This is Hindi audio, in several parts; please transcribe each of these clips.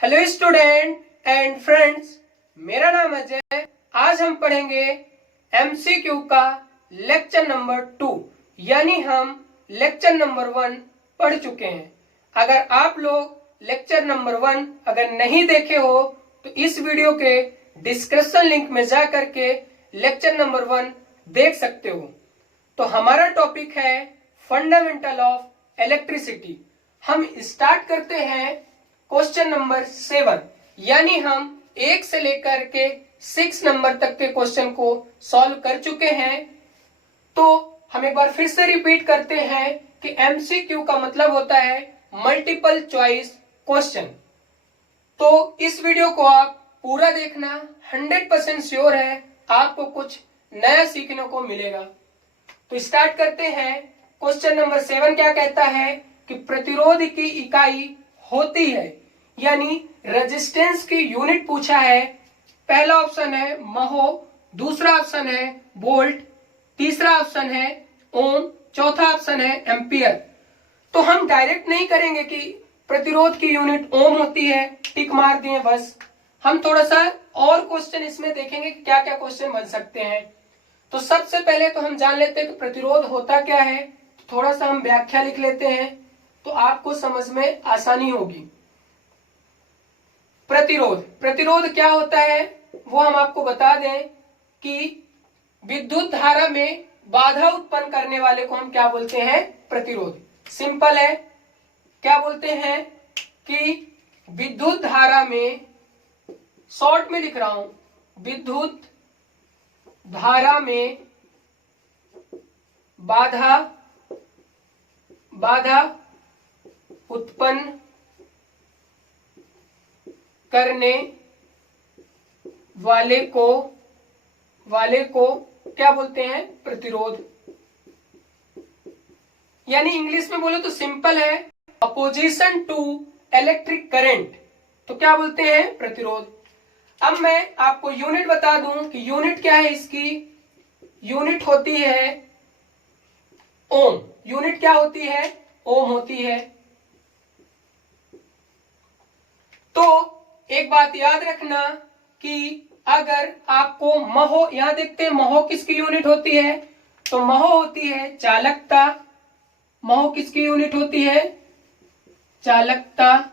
हेलो स्टूडेंट एंड फ्रेंड्स, मेरा नाम अजय। आज हम पढ़ेंगे एमसीक्यू का लेक्चर नंबर 2, यानी हम लेक्चर नंबर 1 पढ़ चुके हैं। अगर आप लोग लेक्चर नंबर 1 अगर नहीं देखे हो तो इस वीडियो के डिस्क्रिप्शन लिंक में जा करके लेक्चर नंबर 1 देख सकते हो। तो हमारा टॉपिक है फंडामेंटल ऑफ इलेक्ट्रिसिटी। हम स्टार्ट करते हैं क्वेश्चन नंबर 7, यानी हम 1 से लेकर के 6 नंबर तक के क्वेश्चन को सॉल्व कर चुके हैं। तो हम एक बार फिर से रिपीट करते हैं कि एमसीक्यू का मतलब होता है मल्टीपल चॉइस क्वेश्चन। तो इस वीडियो को आप पूरा देखना, 100% श्योर है आपको कुछ नया सीखने को मिलेगा। तो स्टार्ट करते हैं। क्वेश्चन नंबर 7 क्या कहता है कि प्रतिरोध की इकाई होती है, यानी रेजिस्टेंस की यूनिट पूछा है। पहला ऑप्शन है महो, दूसरा ऑप्शन है वोल्ट, तीसरा ऑप्शन है ओम, चौथा ऑप्शन है एम्पियर। तो हम डायरेक्ट नहीं करेंगे कि प्रतिरोध की यूनिट ओम होती है, टिक मार दिए बस। हम थोड़ा सा और क्वेश्चन इसमें देखेंगे कि क्या क्या क्वेश्चन बन सकते हैं। तो सबसे पहले तो हम जान लेते हैं कि प्रतिरोध होता क्या है। थोड़ा सा हम व्याख्या लिख लेते हैं तो आपको समझ में आसानी होगी। प्रतिरोध क्या होता है वो हम आपको बता दें कि विद्युत धारा में बाधा उत्पन्न करने वाले को हम क्या बोलते हैं, प्रतिरोध। सिंपल है, क्या बोलते हैं कि विद्युत धारा में, शॉर्ट में लिख रहा हूं, विद्युत धारा में बाधा उत्पन्न करने वाले को क्या बोलते हैं, प्रतिरोध। यानी इंग्लिश में बोलो तो सिंपल है, अपोजिशन टू इलेक्ट्रिक करंट, तो क्या बोलते हैं, प्रतिरोध। अब मैं आपको यूनिट बता दूं कि यूनिट क्या है इसकी। यूनिट होती है ओम। यूनिट क्या होती है, ओम होती है। तो एक बात याद रखना कि अगर आपको महो, यहां देखते हैं महो किसकी यूनिट होती है, तो महो होती है चालकता। महो किसकी यूनिट होती है, चालकता,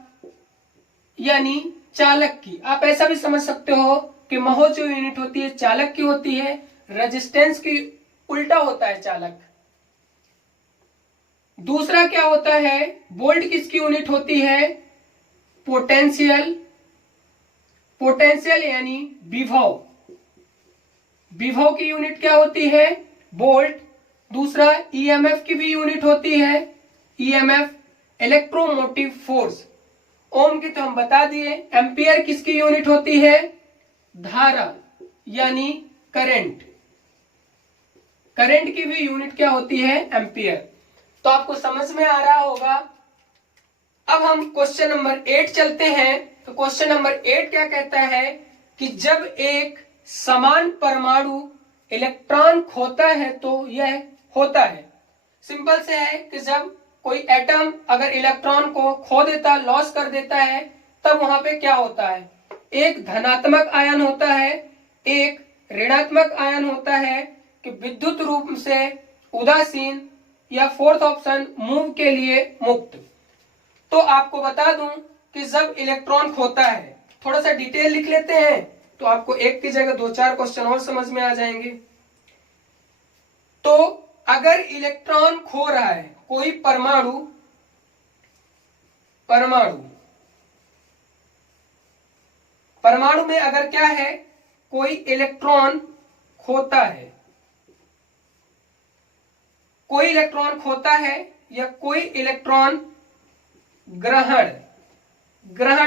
यानी चालक की। आप ऐसा भी समझ सकते हो कि महो जो यूनिट होती है चालक की होती है, रेजिस्टेंस की उल्टा होता है चालक। दूसरा क्या होता है, वोल्ट किसकी यूनिट होती है, पोटेंशियल। पोटेंशियल यानी विभव। विभव की यूनिट क्या होती है, वोल्ट। दूसरा ईएमएफ की भी यूनिट होती है, ईएमएफ, इलेक्ट्रोमोटिव फोर्स। ओम की तो हम बता दिए। एम्पियर किसकी यूनिट होती है, धारा यानी करंट। करंट की भी यूनिट क्या होती है, एम्पियर। तो आपको समझ में आ रहा होगा। अब हम क्वेश्चन नंबर 8 चलते हैं। तो क्वेश्चन नंबर 8 क्या कहता है कि जब एक समान परमाणु इलेक्ट्रॉन खोता है तो यह होता है। सिंपल से है कि जब कोई एटम अगर इलेक्ट्रॉन को खो देता, लॉस कर देता है, तब वहां पे क्या होता है, एक धनात्मक आयन होता है, एक ऋणात्मक आयन होता है कि विद्युत रूप से उदासीन, या फोर्थ ऑप्शन मूव के लिए मुक्त। तो आपको बता दूं कि जब इलेक्ट्रॉन खोता है, थोड़ा सा डिटेल लिख लेते हैं तो आपको एक की जगह 2-4 क्वेश्चन और समझ में आ जाएंगे। तो अगर इलेक्ट्रॉन खो रहा है, कोई परमाणु में अगर क्या है, कोई इलेक्ट्रॉन खोता है, कोई इलेक्ट्रॉन खोता है या कोई इलेक्ट्रॉन ग्रहण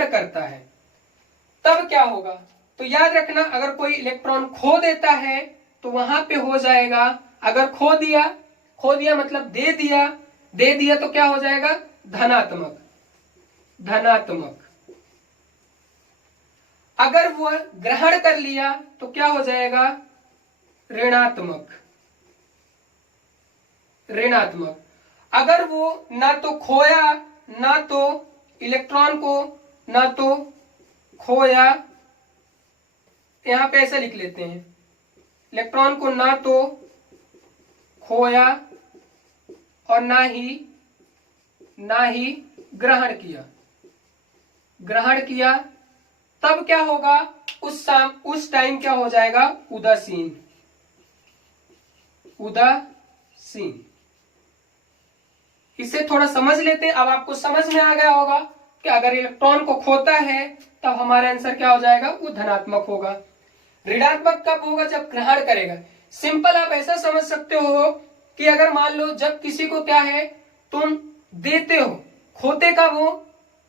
करता है, तब क्या होगा। तो याद रखना, अगर कोई इलेक्ट्रॉन खो देता है तो वहां पे हो जाएगा, अगर खो दिया मतलब दे दिया तो क्या हो जाएगा, धनात्मक। अगर वो ग्रहण कर लिया तो क्या हो जाएगा, ऋणात्मक। अगर वो ना तो खोया, ना तो इलेक्ट्रॉन को ना तो खोया, यहां पे ऐसा लिख लेते हैं, इलेक्ट्रॉन को ना तो खोया और ना ही ग्रहण किया, तब क्या होगा, उस टाइम क्या हो जाएगा, उदासीन। इसे थोड़ा समझ लेते हैं। अब आपको समझ में आ गया होगा कि अगर इलेक्ट्रॉन को खोता है तब हमारा आंसर क्या हो जाएगा, वो धनात्मक होगा। ऋणात्मक कब होगा, जब ग्रहण करेगा। सिंपल आप ऐसा समझ सकते हो कि अगर मान लो जब किसी को क्या है, तुम देते हो, खोते कब हो,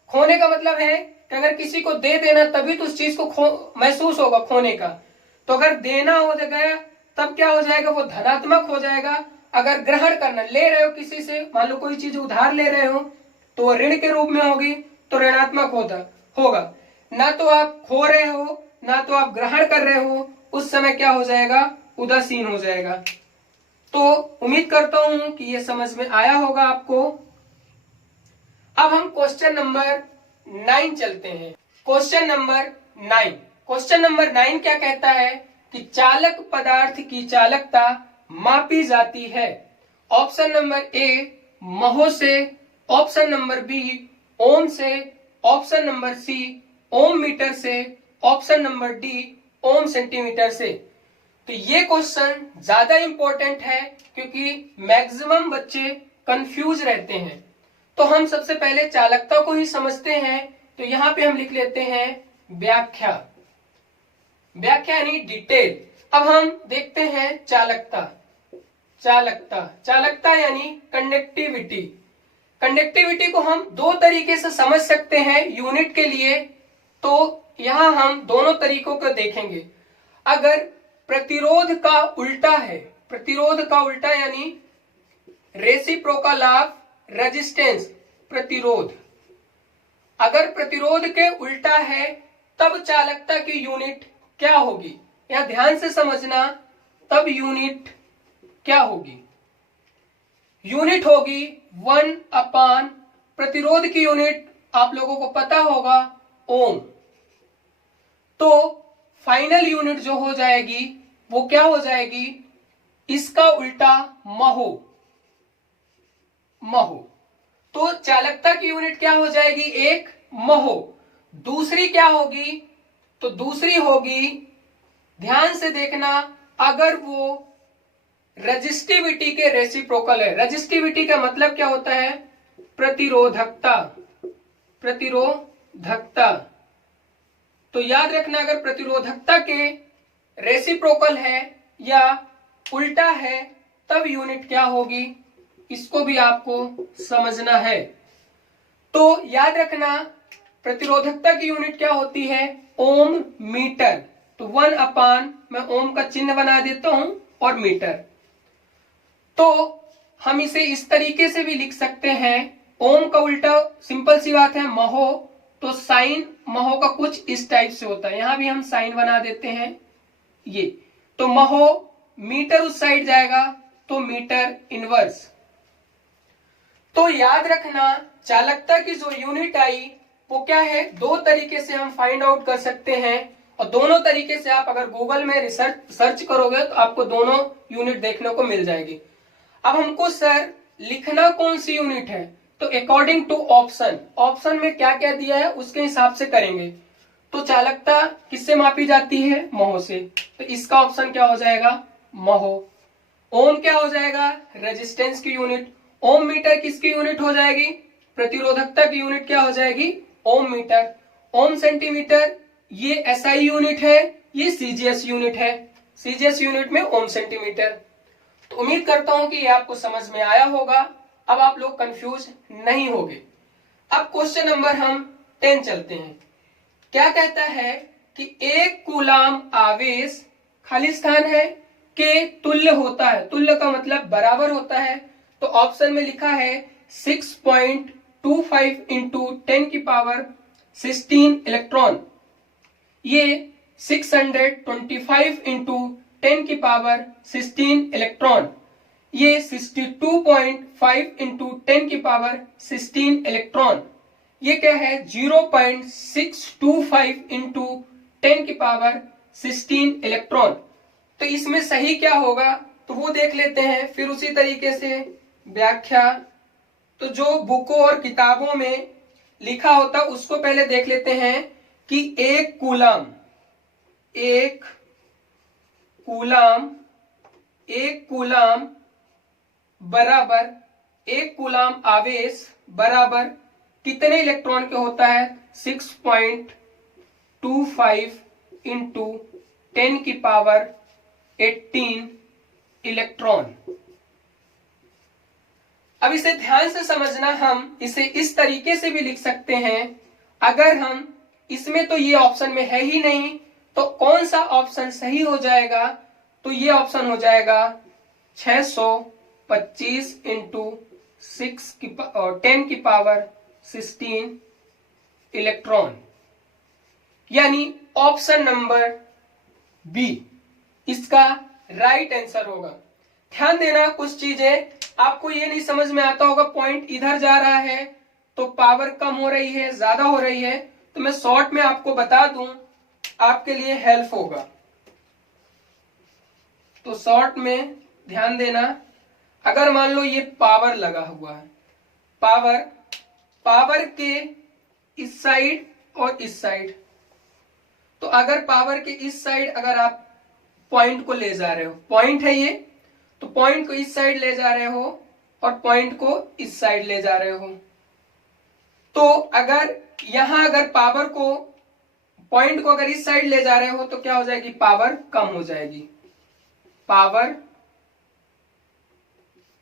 खोने का मतलब है कि अगर किसी को दे देना तभी तो उस चीज को महसूस होगा खोने का। तो अगर देना हो गया तब क्या हो जाएगा, वो धनात्मक हो जाएगा। अगर ग्रहण करना, ले रहे हो किसी से, मान लो कोई चीज उधार ले रहे हो तो वो ऋण के रूप में होगी तो ऋणात्मक होगा। ना तो आप खो रहे हो ना तो आप ग्रहण कर रहे हो, उस समय क्या हो जाएगा, उदासीन हो जाएगा। तो उम्मीद करता हूं कि ये समझ में आया होगा आपको। अब हम क्वेश्चन नंबर 9 चलते हैं। क्वेश्चन नंबर 9 क्या कहता है कि चालक पदार्थ की चालकता मापी जाती है। ऑप्शन नंबर ए महो से, ऑप्शन नंबर बी ओम से, ऑप्शन नंबर सी ओम मीटर से, ऑप्शन नंबर डी ओम सेंटीमीटर से। तो ये क्वेश्चन ज्यादा इंपॉर्टेंट है क्योंकि मैक्सिमम बच्चे कंफ्यूज रहते हैं। तो हम सबसे पहले चालकता को ही समझते हैं। तो यहां पे हम लिख लेते हैं व्याख्या यानी डिटेल। अब हम देखते हैं चालकता यानी कंडक्टिविटी को हम दो तरीके से समझ सकते हैं यूनिट के लिए। तो यहां हम दोनों तरीकों को देखेंगे। अगर प्रतिरोध का उल्टा यानी रेसिप्रोकल ऑफ रेजिस्टेंस, अगर प्रतिरोध के उल्टा है तब चालकता की यूनिट क्या होगी, यहां ध्यान से समझना। तब यूनिट क्या होगी, यूनिट होगी 1/, प्रतिरोध की यूनिट आप लोगों को पता होगा ओम। तो फाइनल यूनिट जो हो जाएगी वो क्या हो जाएगी, इसका उल्टा महो। तो चालकता की यूनिट क्या हो जाएगी, एक महो। दूसरी क्या होगी, तो दूसरी होगी, ध्यान से देखना, अगर वो रेजिस्टिविटी के रेसिप्रोकल है। रेजिस्टिविटी का मतलब क्या होता है, प्रतिरोधकता। तो याद रखना, अगर प्रतिरोधकता के रेसिप्रोकल है या उल्टा है तब यूनिट क्या होगी, इसको भी आपको समझना है। तो याद रखना, प्रतिरोधकता की यूनिट क्या होती है, ओम मीटर। तो 1/, मैं ओम का चिन्ह बना देता हूं, और मीटर। तो हम इसे इस तरीके से भी लिख सकते हैं, ओम का उल्टा सिंपल सी बात है महो। तो साइन महो का कुछ इस टाइप से होता है, यहां भी हम साइन बना देते हैं ये। तो महो, मीटर उस साइड जाएगा तो मीटर इनवर्स। तो याद रखना, चालकता की जो यूनिट आई वो क्या है, दो तरीके से हम फाइंड आउट कर सकते हैं। और दोनों तरीके से आप अगर गूगल में सर्च करोगे तो आपको दोनों यूनिट देखने को मिल जाएगी। अब हमको सर लिखना कौन सी यूनिट है, तो अकॉर्डिंग टू ऑप्शन में क्या क्या दिया है उसके हिसाब से करेंगे। तो चालकता किससे मापी जाती है, महो से। तो इसका ऑप्शन क्या हो जाएगा, महो। ओम क्या हो जाएगा, रेजिस्टेंस की यूनिट। ओम मीटर किसकी यूनिट हो जाएगी, प्रतिरोधकता की यूनिट क्या हो जाएगी, ओम मीटर। ओम सेंटीमीटर ये एसआई यूनिट है, ये सीजीएस यूनिट है। सीजीएस यूनिट में ओम सेंटीमीटर। तो उम्मीद करता हूं कि ये आपको समझ में आया होगा। अब आप लोग कंफ्यूज नहीं होंगे। अब क्वेश्चन नंबर हम 10 चलते हैं। क्या कहता है कि 1 कूलाम आवेश खाली स्थान है के तुल्य होता है। तुल्य का मतलब बराबर होता है। तो ऑप्शन में लिखा है 6.25 इंटू 10 की पावर 16 इलेक्ट्रॉन। ये 625 इंटू 10 की पावर 16 इलेक्ट्रॉन। ये 62.5 इंटू 10 की पावर 16 इलेक्ट्रॉन। ये क्या है 0.625 इंटू 10⁻16 इलेक्ट्रॉन। तो इसमें सही क्या होगा तो वो देख लेते हैं। फिर उसी तरीके से व्याख्या, तो जो बुकों और किताबों में लिखा होता उसको पहले देख लेते हैं कि एक कूलाम बराबर, एक कूलाम आवेश बराबर कितने इलेक्ट्रॉन के होता है 6.25 इंटू 10⁻18 इलेक्ट्रॉन। अब इसे ध्यान से समझना, हम इसे इस तरीके से भी लिख सकते हैं। अगर हम इसमें तो ये ऑप्शन में है ही नहीं तो कौन सा ऑप्शन सही हो जाएगा, तो ये ऑप्शन हो जाएगा 625 इंटू 10⁻16 इलेक्ट्रॉन, यानी ऑप्शन नंबर बी इसका राइट आंसर होगा। ध्यान देना, कुछ चीजें आपको ये नहीं समझ में आता होगा, पॉइंट इधर जा रहा है तो पावर कम हो रही है ज्यादा हो रही है, तो मैं शॉर्ट में आपको बता दूं, आपके लिए हेल्प होगा। तो शॉर्ट में ध्यान देना, अगर मान लो ये पावर लगा हुआ है, पावर के इस साइड और इस साइड, तो अगर पावर के इस साइड अगर आप पॉइंट को ले जा रहे हो, पॉइंट है ये, तो पॉइंट को इस साइड ले जा रहे हो और पॉइंट को इस साइड ले जा रहे हो, तो अगर यहां अगर पावर को, पॉइंट को अगर इस साइड ले जा रहे हो तो क्या हो जाएगी, पावर कम हो जाएगी, पावर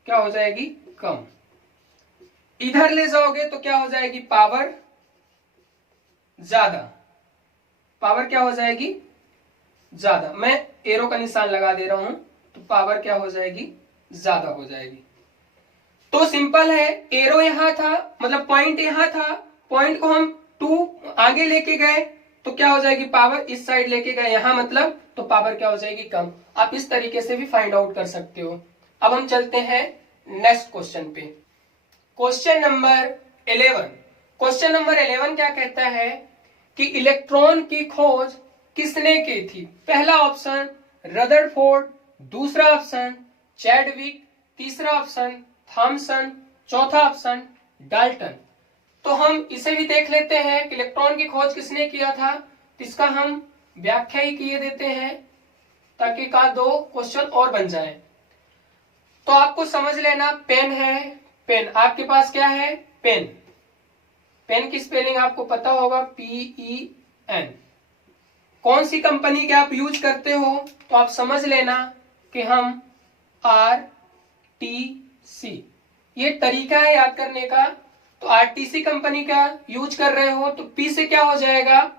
क्या हो जाएगी, कम। इधर ले जाओगे तो क्या हो जाएगी, पावर ज्यादा, पावर क्या हो जाएगी, ज्यादा। मैं एरो का निशान लगा दे रहा हूं, तो पावर क्या हो जाएगी, ज्यादा हो जाएगी। तो सिंपल है, एरो यहां था मतलब पॉइंट यहां था, पॉइंट को हम 2 आगे लेके गए तो क्या हो जाएगी, पावर इस साइड लेके गए यहां मतलब, तो पावर क्या हो जाएगी, कम। आप इस तरीके से भी फाइंड आउट कर सकते हो। अब हम चलते हैं नेक्स्ट क्वेश्चन पे। क्वेश्चन नंबर 11 क्या कहता है कि इलेक्ट्रॉन की खोज किसने की थी। पहला ऑप्शन रदरफोर्ड, दूसरा ऑप्शन चैडविक, तीसरा ऑप्शन थॉमसन, चौथा ऑप्शन डाल्टन। तो हम इसे भी देख लेते हैं कि इलेक्ट्रॉन की खोज किसने किया था, तो इसका हम व्याख्या ही किए देते हैं ताकि का 2 क्वेश्चन और बन जाए। तो आपको समझ लेना, पेन है, पेन आपके पास क्या है, पेन की स्पेलिंग आपको पता होगा, PEN। कौन सी कंपनी के आप यूज करते हो, तो आप समझ लेना कि हम RTC, ये तरीका है याद करने का। तो RTC कंपनी का यूज कर रहे हो तो P से क्या हो जाएगा,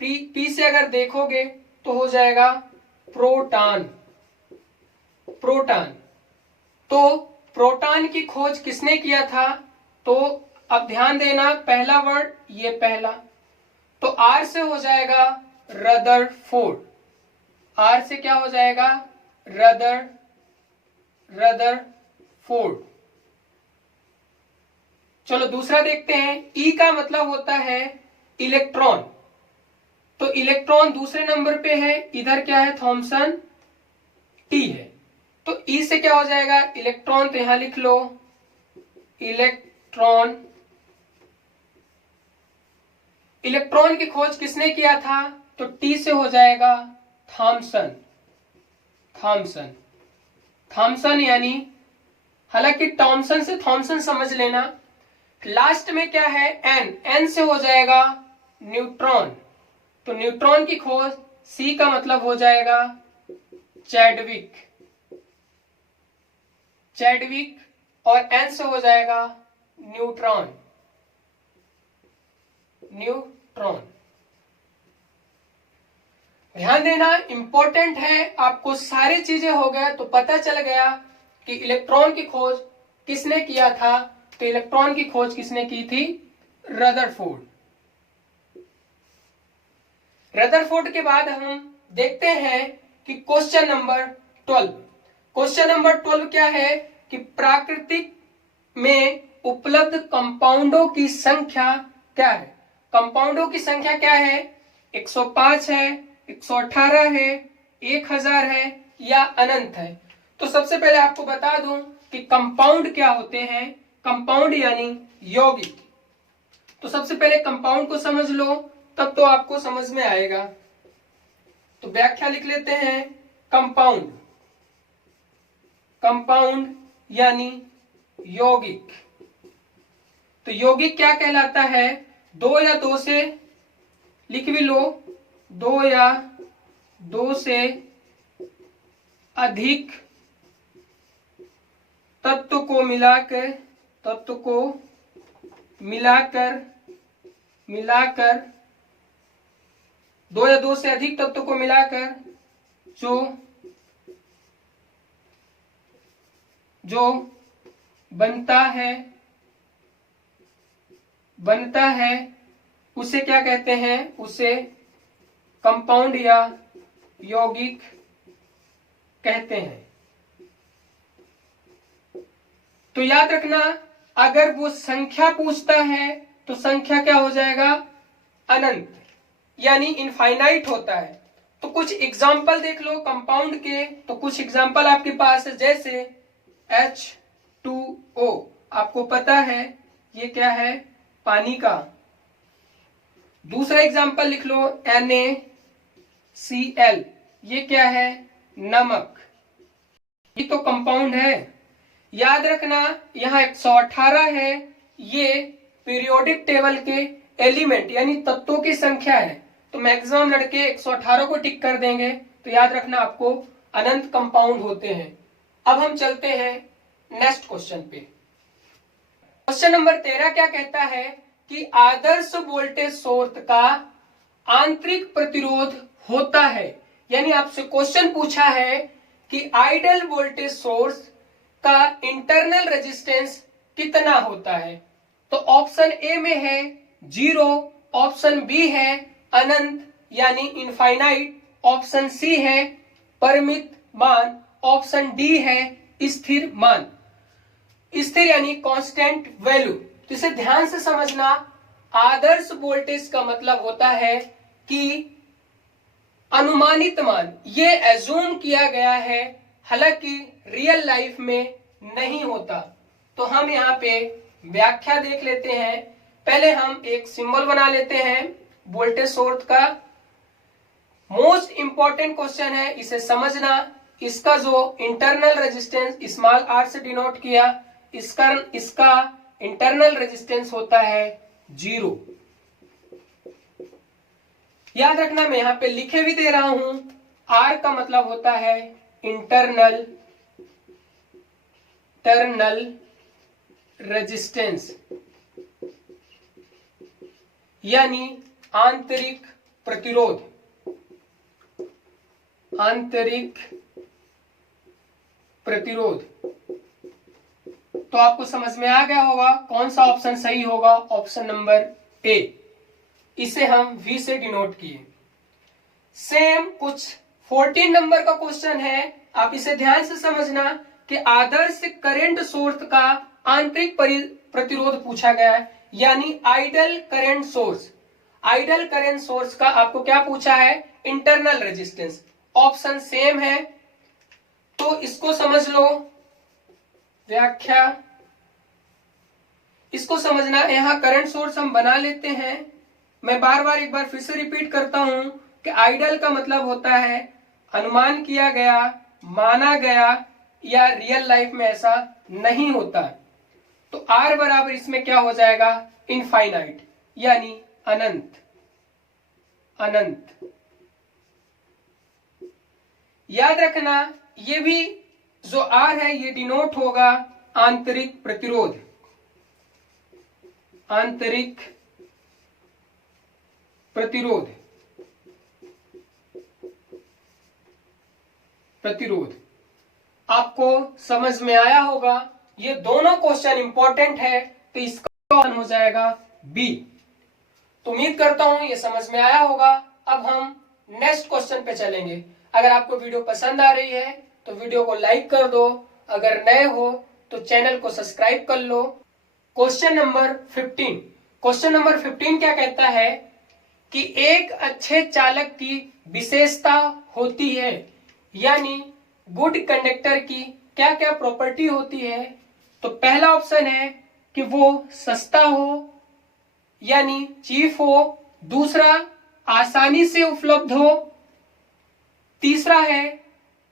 P से अगर देखोगे तो हो जाएगा प्रोटॉन। तो प्रोटॉन की खोज किसने किया था, तो अब ध्यान देना, पहला वर्ड ये पहला, तो R से हो जाएगा रदरफोर्ड, R से क्या हो जाएगा, रदरफोर्ड। चलो दूसरा देखते हैं, E का मतलब होता है इलेक्ट्रॉन, तो इलेक्ट्रॉन दूसरे नंबर पे है, इधर क्या है, थॉमसन, T है, तो E से क्या हो जाएगा, इलेक्ट्रॉन, तो यहां लिख लो इलेक्ट्रॉन। इलेक्ट्रॉन की खोज किसने किया था, तो T से हो जाएगा थॉमसन, यानी हालांकि टॉमसन से थॉमसन समझ लेना। लास्ट में क्या है, N से हो जाएगा न्यूट्रॉन, तो न्यूट्रॉन की खोज C का मतलब हो जाएगा चैडविक, और N से हो जाएगा न्यूट्रॉन। ध्यान देना, इंपॉर्टेंट है, आपको सारी चीजें हो गया तो पता चल गया कि इलेक्ट्रॉन की खोज किसने किया था। तो इलेक्ट्रॉन की खोज किसने की थी, रदरफोर्ड के बाद हम देखते हैं कि क्वेश्चन नंबर 12 क्या है कि प्राकृतिक में उपलब्ध कंपाउंडों की संख्या क्या है? कंपाउंडों की संख्या क्या है? 105 है, 118 है, 1000 है या अनंत है? तो सबसे पहले आपको बता दूं कि कंपाउंड क्या होते हैं। कंपाउंड यानी यौगिक। तो सबसे पहले कंपाउंड को समझ लो, तब तो आपको समझ में आएगा। तो व्याख्या लिख लेते हैं। कंपाउंड, कंपाउंड यानी यौगिक। तो यौगिक क्या कहलाता है? दो या दो से, लिख भी लो, दो या दो से अधिक तत्व को मिलाकर, तत्व को मिलाकर मिलाकर दो या दो से अधिक तत्व को मिलाकर जो बनता है उसे क्या कहते हैं? उसे कंपाउंड या यौगिक कहते हैं। तो याद रखना, अगर वो संख्या पूछता है तो संख्या क्या हो जाएगा? अनंत, यानी इनफाइनाइट होता है। तो कुछ एग्जाम्पल देख लो कंपाउंड के। तो कुछ एग्जाम्पल आपके पास है, जैसे H2O, आपको पता है ये क्या है? पानी का। दूसरा एग्जाम्पल लिख लो NaCl, ये क्या है? नमक। ये तो कंपाउंड है। याद रखना, यहाँ 118 है, ये पीरियोडिक टेबल के एलिमेंट यानी तत्वों की संख्या है। तो मैक्सिमम लड़के 118 को टिक कर देंगे। तो याद रखना आपको अनंत कंपाउंड होते हैं। अब हम चलते हैं नेक्स्ट क्वेश्चन पे। क्वेश्चन नंबर 13 क्या कहता है कि आदर्श वोल्टेज स्रोत का आंतरिक प्रतिरोध होता है। यानी आपसे क्वेश्चन पूछा है कि आइडियल वोल्टेज सोर्स का इंटरनल रेजिस्टेंस कितना होता है। तो ऑप्शन ए में है 0, ऑप्शन बी है अनंत यानी इनफाइनाइट, ऑप्शन सी है परिमित मान, ऑप्शन डी है स्थिर मान। स्थिर यानी कांस्टेंट वैल्यू। तो इसे ध्यान से समझना। आदर्श वोल्टेज का मतलब होता है कि अनुमानित मान, ये एज्यूम किया गया है, हालांकि रियल लाइफ में नहीं होता। तो हम यहाँ पे व्याख्या देख लेते हैं। पहले हम एक सिंबल बना लेते हैं वोल्टेज सोर्स का। मोस्ट इंपॉर्टेंट क्वेश्चन है, इसे समझना। इसका जो इंटरनल रेजिस्टेंस स्मॉल आर से डिनोट किया, इसका इंटरनल रेजिस्टेंस होता है 0। याद रखना, मैं यहां पे लिखे भी दे रहा हूं, आर का मतलब होता है इंटरनल रेजिस्टेंस यानी आंतरिक प्रतिरोध। आंतरिक प्रतिरोध। तो आपको समझ में आ गया होगा कौन सा ऑप्शन सही होगा। ऑप्शन नंबर ए, इसे हम V से डिनोट किए। सेम कुछ 14 नंबर का क्वेश्चन है, आप इसे ध्यान से समझना कि आदर्श करंट सोर्स का आंतरिक प्रतिरोध पूछा गया है, यानी ideal current source. Ideal current source का आपको क्या पूछा है? Internal resistance. ऑप्शन सेम है, तो इसको समझ लो। व्याख्या, इसको समझना। यहां करंट सोर्स हम बना लेते हैं। मैं बार बार एक बार फिर से रिपीट करता हूं कि आइडल का मतलब होता है अनुमान किया गया, माना गया, या रियल लाइफ में ऐसा नहीं होता। तो आर बराबर इसमें क्या हो जाएगा? इनफाइनाइट यानी अनंत। अनंत। याद रखना, ये भी जो आर है ये डिनोट होगा आंतरिक प्रतिरोध। आंतरिक प्रतिरोध। प्रतिरोध आपको समझ में आया होगा। ये दोनों क्वेश्चन इंपॉर्टेंट है, तो इसका आंसर हो जाएगा बी। तो उम्मीद करता हूं ये समझ में आया होगा। अब हम नेक्स्ट क्वेश्चन पे चलेंगे। अगर आपको वीडियो पसंद आ रही है तो वीडियो को लाइक कर दो, अगर नए हो तो चैनल को सब्सक्राइब कर लो। क्वेश्चन नंबर 15, क्वेश्चन नंबर 15 क्या कहता है कि एक अच्छे चालक की विशेषता होती है, यानी गुड कंडक्टर की क्या क्या प्रॉपर्टी होती है। तो पहला ऑप्शन है कि वो सस्ता हो यानी चीप हो, दूसरा आसानी से उपलब्ध हो, तीसरा है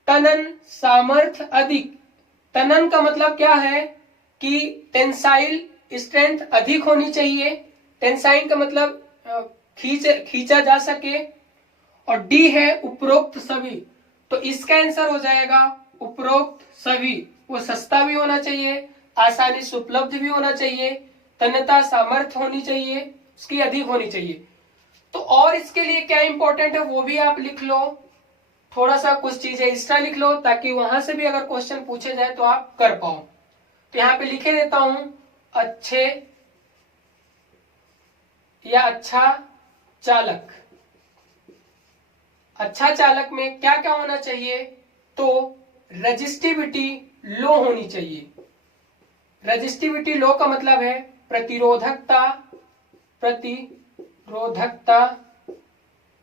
तनन सामर्थ्य अधिक। तनन का मतलब क्या है कि टेंसाइल स्ट्रेंथ अधिक होनी चाहिए, टेंसाइल का मतलब खींचा जा सके। और डी है उपरोक्त सभी। तो इसका आंसर हो जाएगा उपरोक्त सभी। वो सस्ता भी होना चाहिए, आसानी से उपलब्ध भी होना चाहिए, तन्यता सामर्थ्य होनी चाहिए, उसकी अधिक होनी चाहिए। तो और इसके लिए क्या इंपॉर्टेंट है वो भी आप लिख लो, थोड़ा सा कुछ चीजें एक्स्ट्रा लिख लो ताकि वहां से भी अगर क्वेश्चन पूछे जाए तो आप कर पाओ। तो यहां पे लिखे देता हूं अच्छे या अच्छा चालक। अच्छा चालक में क्या क्या होना चाहिए, तो रजिस्टिविटी लो होनी चाहिए। रजिस्टिविटी लो का मतलब है प्रतिरोधकता।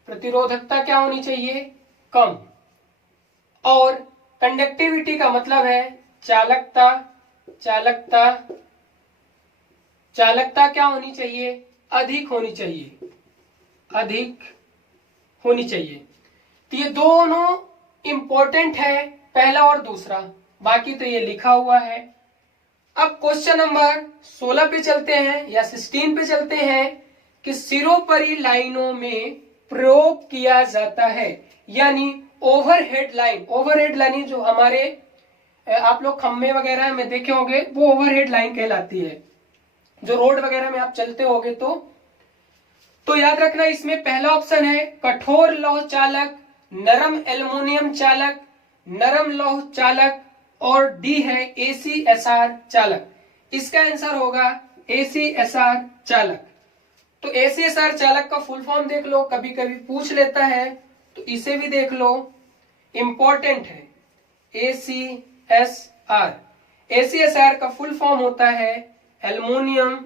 प्रतिरोधकता क्या होनी चाहिए, कम। और कंडक्टिविटी का मतलब है चालकता। चालकता क्या होनी चाहिए, अधिक होनी चाहिए, तो ये दोनों इंपॉर्टेंट है, पहला और दूसरा, बाकी तो ये लिखा हुआ है। अब क्वेश्चन नंबर 16 पे चलते हैं या 16 पे चलते हैं कि सिरोपरी लाइनों में प्रयोग किया जाता है, यानी ओवरहेड लाइन जो हमारे आप लोग खम्भे वगैरह में देखे होंगे वो ओवरहेड लाइन कहलाती है, जो रोड वगैरह में आप चलते होंगे। तो याद रखना इसमें पहला ऑप्शन है कठोर लौह चालक, नरम एल्युमिनियम चालक, नरम लौह चालक, और डी है ACSR चालक। इसका आंसर होगा ACSR चालक। तो ACSR चालक का फुल फॉर्म देख लो, कभी कभी पूछ लेता है तो इसे भी देख लो, इंपॉर्टेंट है। ACSR का फुल फॉर्म होता है एल्युमिनियम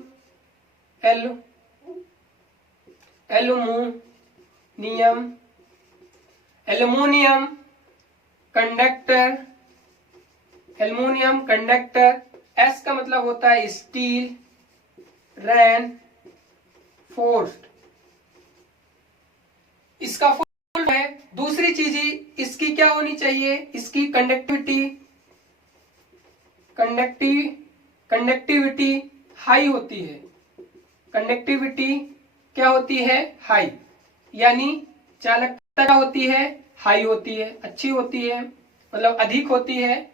कंडक्टर। एस का मतलब होता है स्टील रेनफोर्स्ड। इसका फुल है। दूसरी चीज इसकी क्या होनी चाहिए, इसकी कंडक्टिविटी हाई होती है। कंडक्टिविटी क्या होती है, हाई, यानी चालकता क्या होती है, हाई होती है, अच्छी होती है, मतलब अधिक होती है।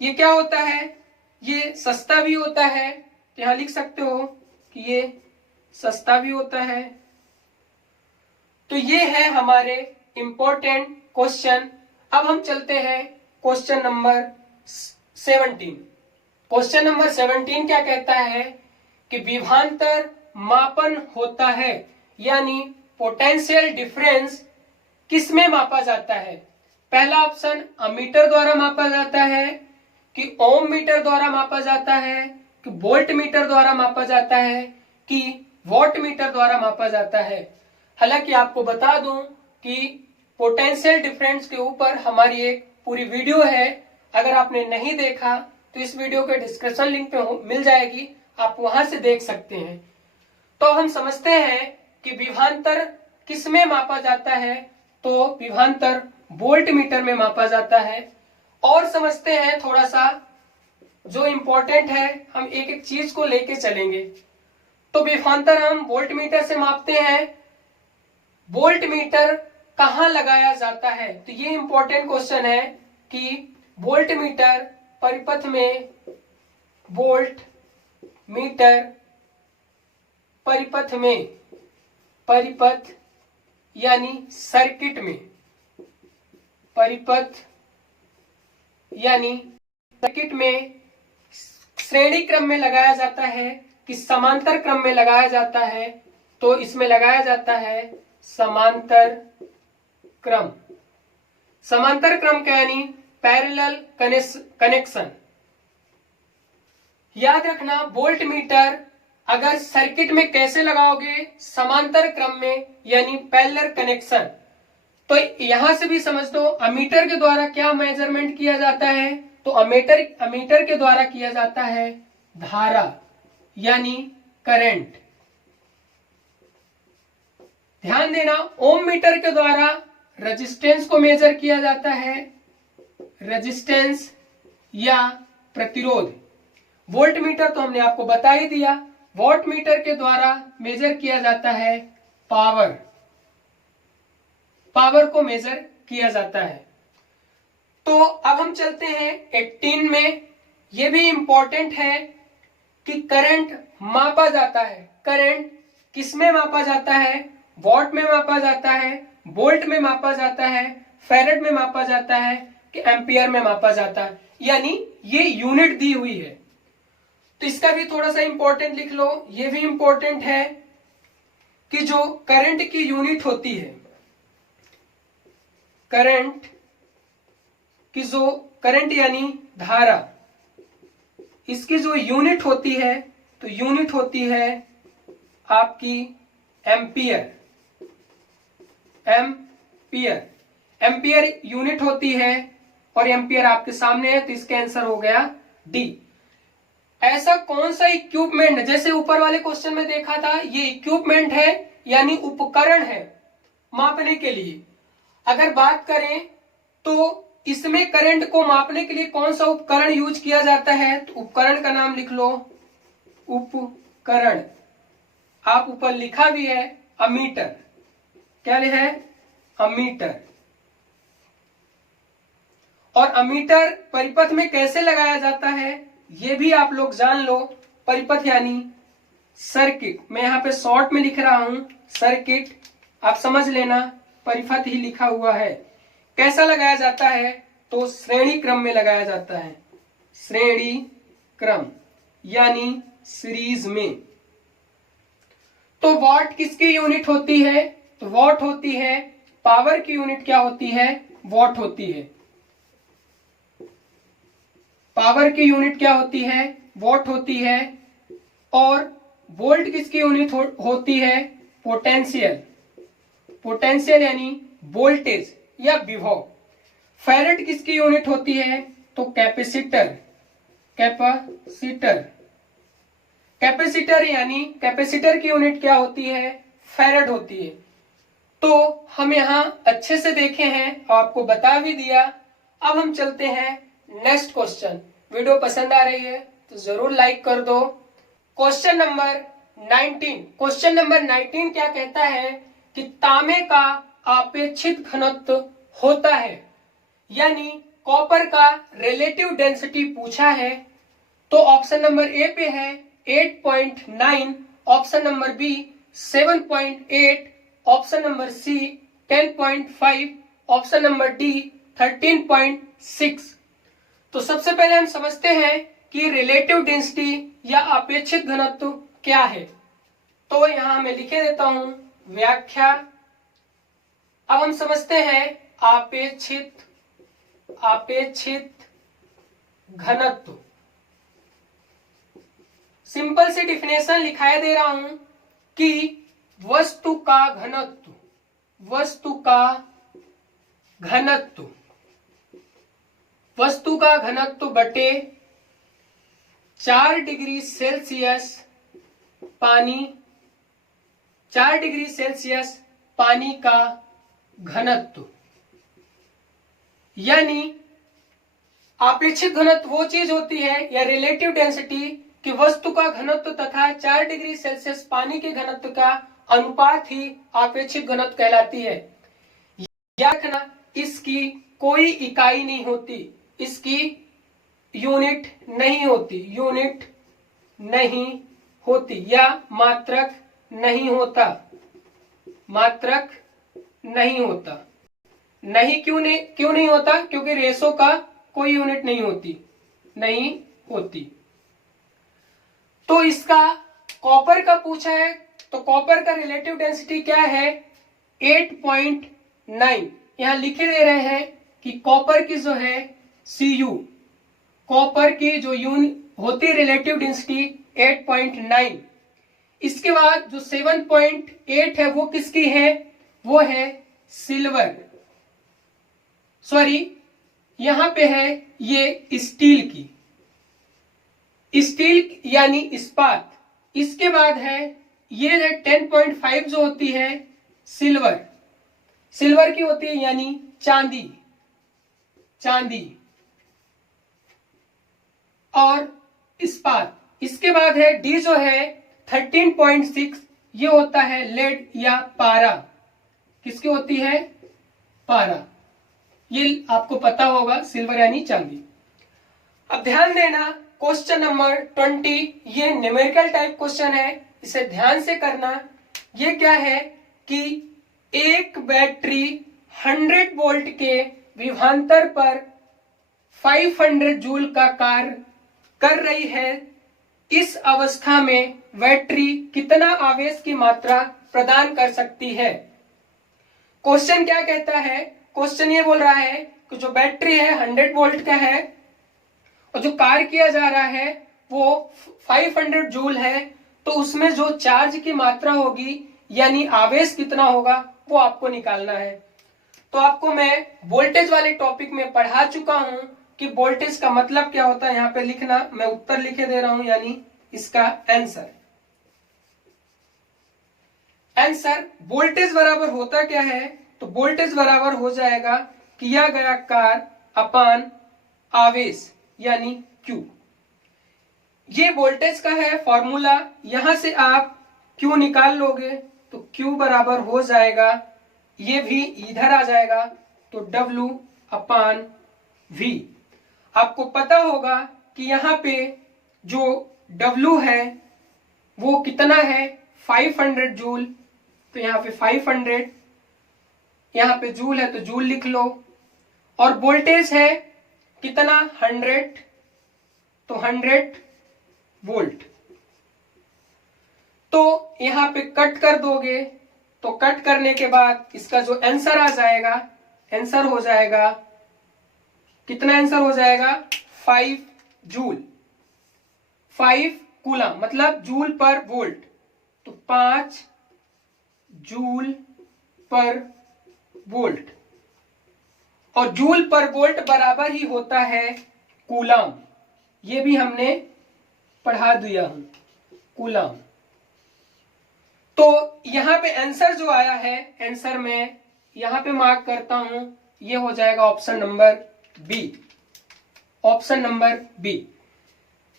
ये क्या होता है, ये सस्ता भी होता है, यहां लिख सकते हो कि ये सस्ता भी होता है। तो ये है हमारे इंपॉर्टेंट क्वेश्चन। अब हम चलते हैं क्वेश्चन नंबर 17। क्वेश्चन नंबर 17 क्या कहता है कि विभवांतर मापन होता है, यानी पोटेंशियल डिफरेंस किस में मापा जाता है। पहला ऑप्शन अमीटर द्वारा मापा जाता है, कि ओम मीटर द्वारा मापा जाता है, कि वोल्ट मीटर द्वारा मापा जाता है, कि वॉट मीटर द्वारा मापा जाता है। हालांकि आपको बता दूं कि पोटेंशियल डिफरेंस के ऊपर हमारी एक पूरी वीडियो है, अगर आपने नहीं देखा तो इस वीडियो के डिस्क्रिप्शन लिंक पे मिल जाएगी, आप वहां से देख सकते हैं। तो हम समझते हैं कि विभवांतर किस में मापा जाता है, तो विभवांतर वोल्ट मीटर में मापा जाता है। और समझते हैं थोड़ा सा जो इंपॉर्टेंट है, हम एक एक चीज को लेके चलेंगे। तो विभवांतर हम वोल्ट मीटर से मापते हैं, वोल्ट मीटर कहां लगाया जाता है, तो ये इंपॉर्टेंट क्वेश्चन है कि वोल्ट मीटर परिपथ में, वोल्ट मीटर परिपथ में, परिपथ यानी सर्किट में, परिपथ यानी सर्किट में श्रेणी क्रम में लगाया जाता है कि समांतर क्रम में लगाया जाता है, तो इसमें लगाया जाता है समांतर क्रम। समांतर क्रम का यानी पैरेलल कनेक्शन। याद रखना वोल्ट मीटर अगर सर्किट में कैसे लगाओगे, समांतर क्रम में यानी पैरेलल कनेक्शन। तो यहां से भी समझ दो अमीटर के द्वारा क्या मेजरमेंट किया जाता है, तो अमीटर के द्वारा किया जाता है धारा यानी करंट। ध्यान देना, ओम मीटर के द्वारा रेजिस्टेंस को मेजर किया जाता है, रेजिस्टेंस या प्रतिरोध। वोल्ट मीटर तो हमने आपको बता ही दिया, वॉट मीटर के द्वारा मेजर किया जाता है पावर, पावर को मेजर किया जाता है। तो अब हम चलते हैं 18 में। यह भी इंपॉर्टेंट है कि करंट मापा जाता है। करंट किस में मापा जाता है? वॉट में मापा जाता है, वोल्ट में मापा जाता है, फैरेड में मापा जाता है कि एम्पियर में मापा जाता है, यानी ये यूनिट दी हुई है। तो इसका भी थोड़ा सा इंपॉर्टेंट लिख लो। ये भी इंपॉर्टेंट है कि जो करंट की यूनिट होती है, करंट की जो करंट यानी धारा, इसकी जो यूनिट होती है, तो यूनिट होती है आपकी एम्पियर। एम्पियर, एम्पियर यूनिट होती है और एम्पियर आपके सामने है, तो इसका आंसर हो गया डी। ऐसा कौन सा इक्विपमेंट, जैसे ऊपर वाले क्वेश्चन में देखा था, ये इक्विपमेंट है यानी उपकरण है मापने के लिए। अगर बात करें तो इसमें करंट को मापने के लिए कौन सा उपकरण यूज किया जाता है, तो उपकरण का नाम लिख लो, उपकरण। आप ऊपर लिखा भी है अमीटर। क्या लिखा है? अमीटर। और अमीटर परिपथ में कैसे लगाया जाता है ये भी आप लोग जान लो। परिपथ यानी सर्किट, मैं यहां पे शॉर्ट में लिख रहा हूं सर्किट, आप समझ लेना परिपथ ही लिखा हुआ है। कैसा लगाया जाता है, तो श्रेणी क्रम में लगाया जाता है, श्रेणी क्रम यानी सीरीज में। तो वॉट किसकी यूनिट होती है, तो वॉट होती है, पावर की यूनिट क्या होती है, वॉट होती है। पावर की यूनिट क्या होती है, वॉट होती है। और वोल्ट किसकी यूनिट होती है, पोटेंशियल। पोटेंशियल यानी वोल्टेज या विभव। फैरेड किसकी यूनिट होती है, तो कैपेसिटर। कैपेसिटर, कैपेसिटर यानी कैपेसिटर की यूनिट क्या होती है, फैरेड होती है। तो हम यहां अच्छे से देखे हैं, आपको बता भी दिया। अब हम चलते हैं नेक्स्ट क्वेश्चन। वीडियो पसंद आ रही है तो जरूर लाइक कर दो। Question number 19। क्वेश्चन नंबर 19 क्या कहता है कि तांबे का आपेक्षिक घनत्व होता है, यानी कॉपर का रिलेटिव डेंसिटी पूछा है। तो ऑप्शन नंबर ए पे है 8.9, option number B 7.8, option number C 10.5, option number D 13.6। तो सबसे पहले हम समझते हैं कि रिलेटिव डेंसिटी या अपेक्षित घनत्व क्या है। तो यहां मैं लिखे देता हूं व्याख्या। अब हम समझते हैं अपेक्षित घनत्व। सिंपल सी डिफिनेशन लिखाई दे रहा हूं कि वस्तु का घनत्व, वस्तु का घनत्व, वस्तु का घनत्व बटे 4 डिग्री सेल्सियस पानी, 4 डिग्री सेल्सियस पानी का घनत्व। यानी आपेक्षिक घनत्व वो चीज होती है या रिलेटिव डेंसिटी कि वस्तु का घनत्व तथा 4 डिग्री सेल्सियस पानी के घनत्व का अनुपात ही आपेक्षिक घनत्व कहलाती है। याद रखना, इसकी कोई इकाई नहीं होती, इसकी यूनिट नहीं होती, यूनिट नहीं होती या मात्रक नहीं होता, मात्रक नहीं होता। नहीं क्यों नहीं होता, क्योंकि रेशो का कोई यूनिट नहीं होती, नहीं होती। तो इसका कॉपर का पूछा है, तो कॉपर का रिलेटिव डेंसिटी क्या है 8.9। यहां लिखे दे रहे हैं कि कॉपर की जो है Cu, कॉपर की जो यूनिट होती रिलेटिव डेंसिटी 8.9, इसके बाद जो 7.8 है वो किसकी है, वो है सिल्वर, सॉरी यहां पे है ये स्टील की, स्टील यानी इस्पात। इसके बाद है ये है 10.5 जो होती है सिल्वर, सिल्वर की होती है यानी चांदी, चांदी और इस्पात। इसके बाद है डी जो है 13.6, ये होता है लेड या पारा, किसकी होती है, पारा, ये आपको पता होगा सिल्वर यानी चांदी। अब ध्यान देना क्वेश्चन नंबर 20, ये न्यूमेरिकल टाइप क्वेश्चन है, इसे ध्यान से करना। ये क्या है कि एक बैटरी 100 वोल्ट के विभवांतर पर 500 जूल का कार्य कर रही है। इस अवस्था में बैटरी कितना आवेश की मात्रा प्रदान कर सकती है। क्वेश्चन क्या कहता है, क्वेश्चन ये बोल रहा है कि जो बैटरी है 100 वोल्ट का है और जो कार्य किया जा रहा है वो 500 जूल है, तो उसमें जो चार्ज की मात्रा होगी यानी आवेश कितना होगा वो आपको निकालना है। तो आपको मैं वोल्टेज वाले टॉपिक में पढ़ा चुका हूं कि वोल्टेज का मतलब क्या होता है। यहाँ पे लिखना, मैं उत्तर लिखे दे रहा हूं यानी इसका आंसर। आंसर वोल्टेज बराबर होता क्या है, तो वोल्टेज बराबर हो जाएगा किया गया कार्य अपान आवेश यानी Q। ये वोल्टेज का है फॉर्मूला, यहां से आप Q निकाल लोगे तो Q बराबर हो जाएगा, ये भी इधर आ जाएगा तो W अपान V। आपको पता होगा कि यहाँ पे जो W है वो कितना है 500 जूल, तो यहाँ पे 500, यहाँ पे जूल है तो जूल लिख लो, और वोल्टेज है कितना 100, तो 100 वोल्ट। तो यहां पे कट कर दोगे तो कट करने के बाद इसका जो आंसर आ जाएगा, आंसर हो जाएगा कितना, आंसर हो जाएगा 5 जूल, 5 कूलम मतलब जूल पर वोल्ट, तो 5 जूल पर वोल्ट, और जूल पर वोल्ट बराबर ही होता है कूलम, ये भी हमने पढ़ा दिया हूं कूलम। तो यहां पे आंसर जो आया है, आंसर में यहां पे मार्क करता हूं, ये हो जाएगा option number B, option number B.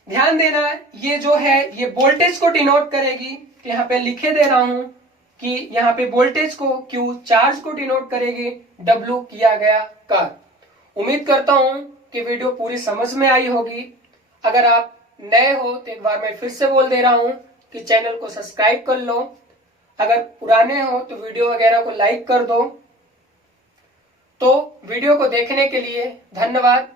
ध्यान देना ये जो है ये वोल्टेज को डिनोट करेगी, तो यहां पे लिखे दे रहा हूं कि यहाँ पे वोल्टेज को Q चार्ज को डिनोट करेगी, W किया गया कार्य। उम्मीद करता हूं कि वीडियो पूरी समझ में आई होगी। अगर आप नए हो तो एक बार मैं फिर से बोल दे रहा हूं कि चैनल को सब्सक्राइब कर लो, अगर पुराने हो तो वीडियो वगैरह को लाइक कर दो। तो वीडियो को देखने के लिए धन्यवाद।